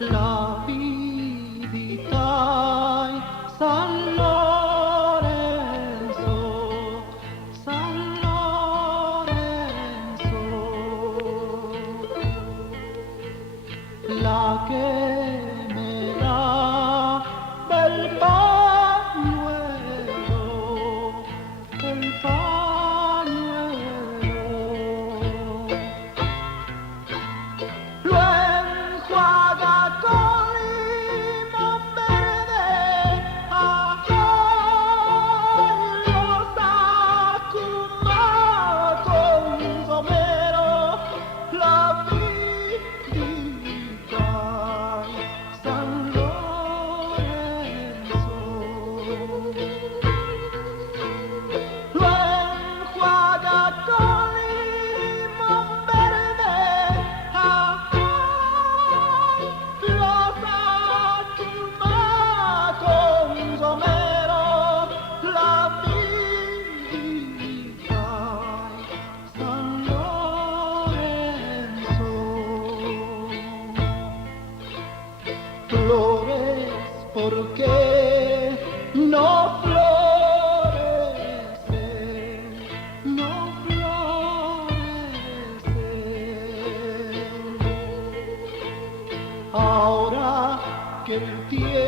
La vidita San Lorenzo, San Lorenzo, la que me da el pañuelo, el pañuelo. Lo enjuaga con limón verde, ajo y lo sacuma con somero, la vidita San Lorenzo. Lo enjuaga con limón verde, ajo lo sacuma con somero, la vidita San Lorenzo. Flores, ¿por qué no florecen? No florecen. Ahora que el tiempo